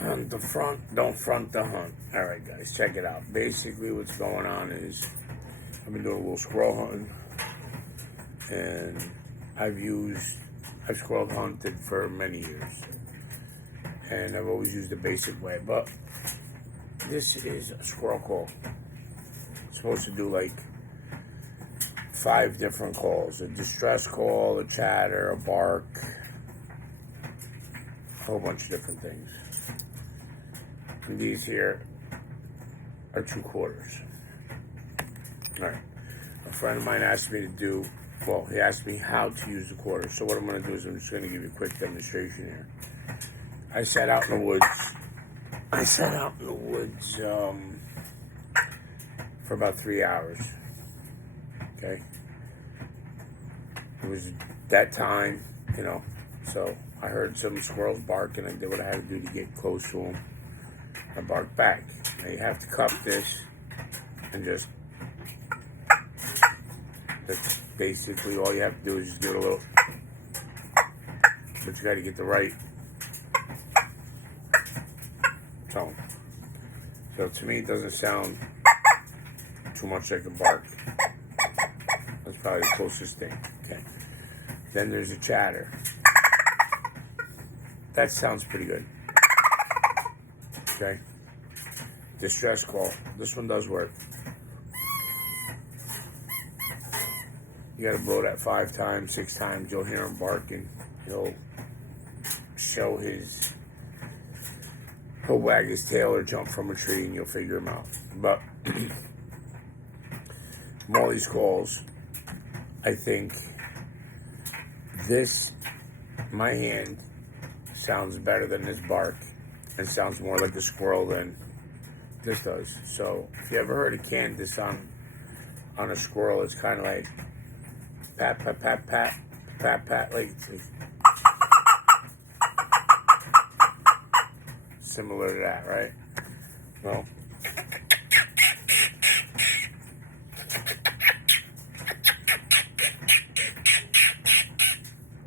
hunt the front, don't front the hunt. Alright guys, check it out. Basically what's going on is I've been doing a little squirrel hunting, and I've squirrel hunted for many years, and I've always used the basic way, but this is a squirrel call. It's supposed to do like 5 different calls: a distress call, a chatter, a bark, a whole bunch of different things. And these here are 2 quarters. Alright, a friend of mine asked me to do, well, he asked me how to use the quarters. So what I'm going to do is I'm just going to give you a quick demonstration here. I sat out in the woods. For about 3 hours. Okay? It was that time, so I heard some squirrels bark, and I did what I had to do to get close to them. I barked back. Now you have to cup this and that's basically all you have to do is just give it a little, but you got to get the right tone. So to me, it doesn't sound too much like a bark. That's probably the closest thing. Okay. Then there's a chatter. That sounds pretty good. Okay. Distress call. This one does work. You gotta blow that 5 times, 6 times. You'll hear him barking. He'll wag his tail or jump from a tree, and you'll figure him out. But from all these calls, I think my hand sounds better than this bark, and sounds more like a squirrel than this does. So if you ever heard a Candace on a squirrel, it's kind of like pat, pat, pat, pat, pat, pat, like similar to that, right? Well,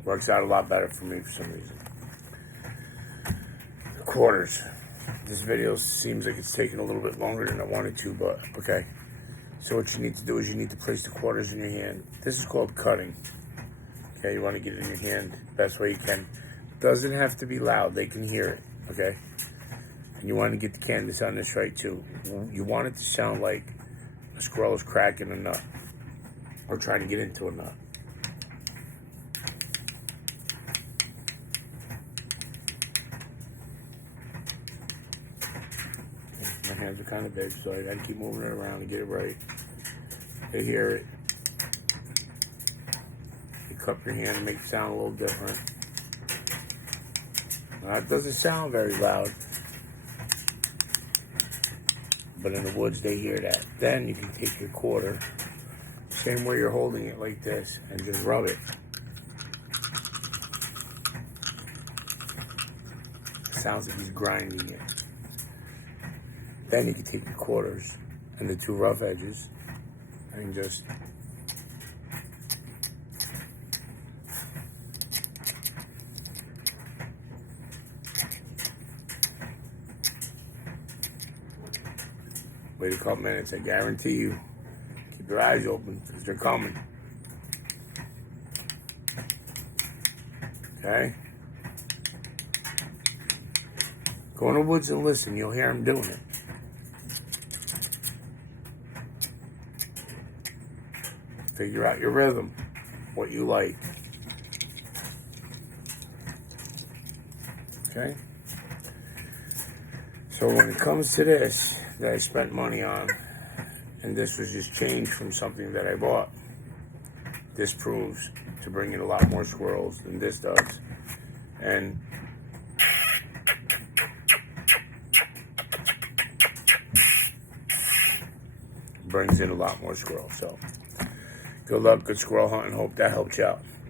works out a lot better for me for some reason. Quarters. This video seems like it's taking a little bit longer than I wanted to, but okay. So what you need to do is you need to place the quarters in your hand. This is called cutting. Okay, you want to get it in your hand the best way you can. Doesn't have to be loud. They can hear it, okay? And you want to get the Candace on this right too. You want it to sound like a squirrel is cracking a nut or trying to get into a nut. My hands are kind of big, so I gotta keep moving it around to get it right. You hear it. You cup your hand and make it sound a little different. Now, it doesn't sound very loud, but in the woods they hear that. Then you can take your quarter, same way you're holding it like this, and just rub it. It sounds like he's grinding it. Then you can take your quarters and the 2 rough edges and just wait a couple minutes. I guarantee you, keep your eyes open because they're coming. Okay? Go in the woods and listen. You'll hear them doing it. Figure out your rhythm, what you like. Okay? So when it comes to this that I spent money on, and this was just changed from something that I bought, this proves to bring in a lot more squirrels than this does. And brings in a lot more squirrels. So good luck, good squirrel hunting. Hope that helped you out.